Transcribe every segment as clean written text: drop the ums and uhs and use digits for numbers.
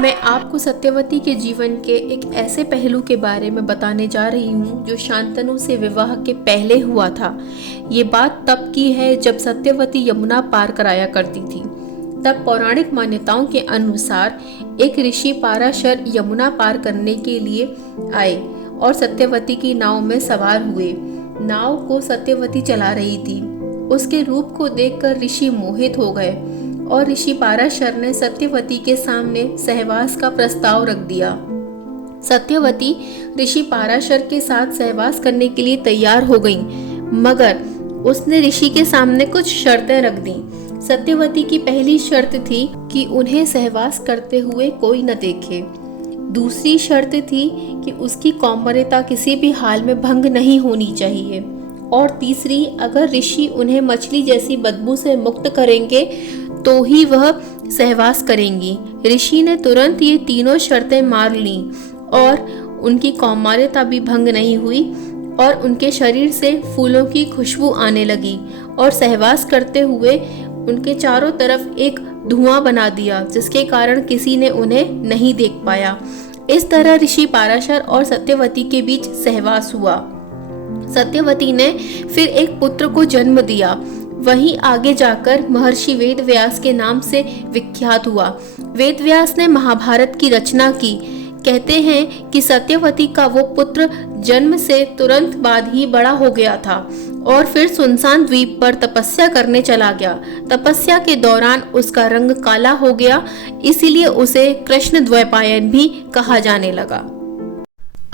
मैं आपको सत्यवती के जीवन के एक ऐसे पहलू के बारे में बताने जा रही हूँ जो शांतनु से विवाह के पहले हुआ था। ये बात तब की है जब सत्यवती यमुना पार कराया करती थी। तब पौराणिक मान्यताओं के अनुसार एक ऋषि पाराशर यमुना पार करने के लिए आए और सत्यवती की नाव में सवार हुए। नाव को सत्यवती चला रही थी। उसके रूप को देखकर ऋषि मोहित हो गए और ऋषि पाराशर ने सत्यवती के सामने सहवास का प्रस्ताव रख दिया। सत्यवती ऋषि पाराशर के साथ सहवास करने के लिए तैयार हो गई, मगर उसने ऋषि के सामने कुछ शर्तें रख दी। सत्यवती की पहली शर्त थी कि उन्हें सहवास करते हुए कोई न देखे। दूसरी शर्त थी कि उसकी कौमार्यता किसी भी हाल में भंग नहीं होनी चाहिए। और तीसरी, अगर ऋषि उन्हें मछली जैसी बदबू से मुक्त करेंगे तो ही वह सहवास करेंगी। ऋषि ने तुरंत ये तीनों शर्तें मान लीं और उनकी कौमार्यता भी भंग नहीं हुई और उनके शरीर से फूलों की खुशबू आने लगी और सहवास करते हुए उनके चारों तरफ एक धुआं बना दिया, जिसके कारण किसी ने उन्हें नहीं देख पाया। इस तरह ऋषि पाराशर और सत्यवती के बीच सहवास हुआ। सत्यवती ने फिर एक पुत्र को जन्म दिया। वहीं आगे जाकर महर्षि वेदव्यास के नाम से विख्यात हुआ। वेदव्यास ने महाभारत की रचना की। कहते हैं कि सत्यवती का वो पुत्र जन्म से तुरंत बाद ही बड़ा हो गया था और फिर सुनसान द्वीप पर तपस्या करने चला गया। तपस्या के दौरान उसका रंग काला हो गया, इसीलिए उसे कृष्ण द्वैपायन भी कहा जाने लगा।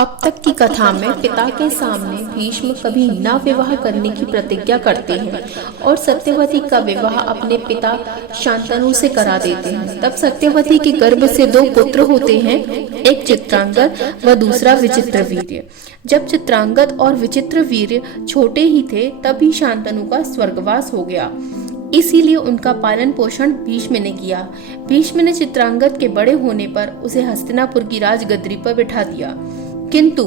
अब तक की कथा में पिता के सामने भीष्म कभी न विवाह करने की प्रतिज्ञा करते हैं और सत्यवती का विवाह अपने पिता शांतनु से करा देते हैं। तब सत्यवती के गर्भ से दो पुत्र होते हैं, एक चित्रांगद व दूसरा विचित्रवीर्य। जब चित्रांगद और विचित्रवीर्य छोटे ही थे तभी शांतनु का स्वर्गवास हो गया, इसीलिए उनका पालन पोषण भीष्म ने किया। भीष्म ने चित्रांगद के बड़े होने पर उसे हस्तिनापुर की राजगद्दी पर बिठा दिया, किंतु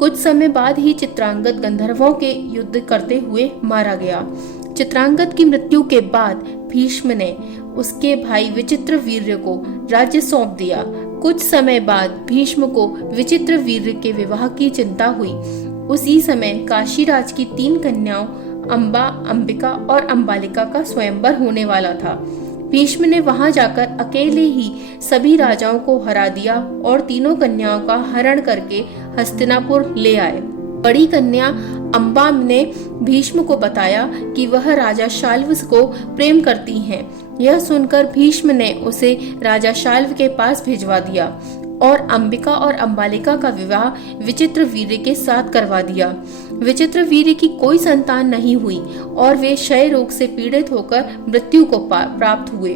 कुछ समय बाद ही चित्रांगद गंधर्वों के युद्ध करते हुए मारा गया। चित्रांगद की मृत्यु के बाद भीष्म ने उसके भाई विचित्रवीर्य को राज्य सौंप दिया। कुछ समय बाद भीष्म को विचित्रवीर्य के विवाह की चिंता हुई। उसी समय काशीराज की 3 कन्याओं अंबा, अंबिका और अंबालिका का स्वयंवर होने वाला था। भीष्म ने वहां जाकर अकेले ही सभी राजाओं को हरा दिया और तीनों कन्याओं का हरण करके हस्तिनापुर ले आए। बड़ी कन्या अंबा ने भीष्म को बताया कि वह राजा शाल्व को प्रेम करती हैं। यह सुनकर भीष्म ने उसे राजा शाल्व के पास भिजवा दिया और अंबिका और अंबालिका का विवाह विचित्रवीर्य के साथ करवा दिया। विचित्रवीर्य की कोई संतान नहीं हुई और वे क्षय रोग से पीड़ित होकर मृत्यु को प्राप्त हुए।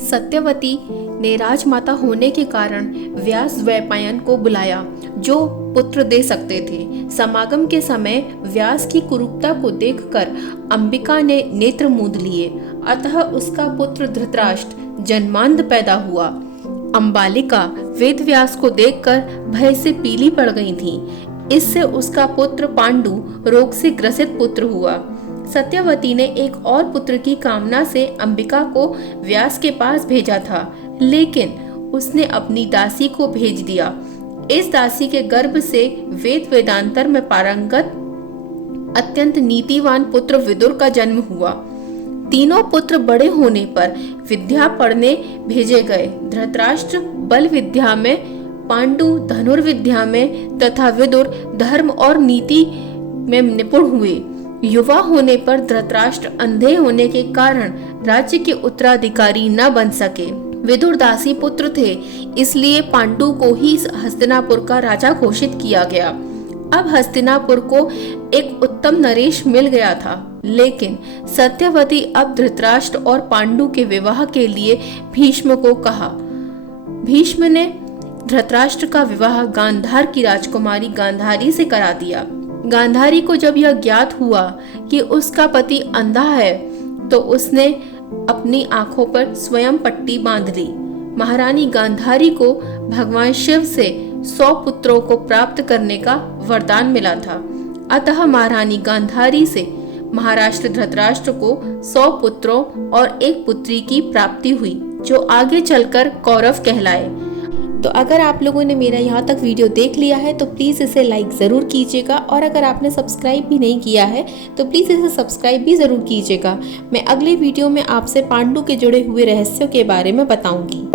सत्यवती ने राजमाता होने के कारण व्यास द्वैपायन को बुलाया, जो पुत्र दे सकते थे। समागम के समय व्यास की कुरूपता को देखकर अंबिका ने नेत्र मूंद लिए, अतः उसका पुत्र धृतराष्ट्र जन्मांध पैदा हुआ। अंबालिका वेदव्यास को देखकर भय से पीली पड़ गई थी। इससे उसका पुत्र पांडु रोग से ग्रसित पुत्र हुआ। सत्यवती ने एक और पुत्र की कामना से अंबिका को व्यास के पास भेजा था, लेकिन उसने अपनी दासी को भेज दिया। इस दासी के गर्भ से वेद वेदांतर में पारंगत अत्यंत नीतिवान पुत्र विदुर का जन्म हुआ। तीनों पुत्र बड़े होने पर विद्या पढ़ने भेजे गए। धृतराष्ट्र बल विद्या में, पांडु धनुर्विद्या में तथा विदुर धर्म और नीति में निपुण हुए। युवा होने पर धृतराष्ट्र अंधे होने के कारण राज्य के उत्तराधिकारी न बन सके। विदुर दासी पुत्र थे, इसलिए पांडु को ही हस्तिनापुर का राजा घोषित किया गया। अब हस्तिनापुर को एक उत्तम नरेश मिल गया था, लेकिन सत्यवती अब धृतराष्ट्र और पांडु के विवाह के लिए भीष्म को कहा। भीष्म ने धृतराष्ट्र का विवाह गांधार की राजकुमारी गांधारी से करा दिया। गांधारी को जब यह ज्ञात हुआ कि उसका पति अंधा है, तो उसने अपनी आंखों पर स्वयं पट्टी बांध ली। महारानी गांधारी को भगवान शिव से 100 पुत्रों को प्राप्त करने का वरदान मिला था, अतः महारानी गांधारी से महाराष्ट्र धृतराष्ट्र को 100 पुत्रों और एक पुत्री की प्राप्ति हुई, जो आगे चलकर कौरव कहलाए। तो अगर आप लोगों ने मेरा यहाँ तक वीडियो देख लिया है तो प्लीज़ इसे लाइक ज़रूर कीजिएगा, और अगर आपने सब्सक्राइब भी नहीं किया है तो प्लीज़ इसे सब्सक्राइब भी ज़रूर कीजिएगा। मैं अगले वीडियो में आपसे पांडु के जुड़े हुए रहस्यों के बारे में बताऊँगी।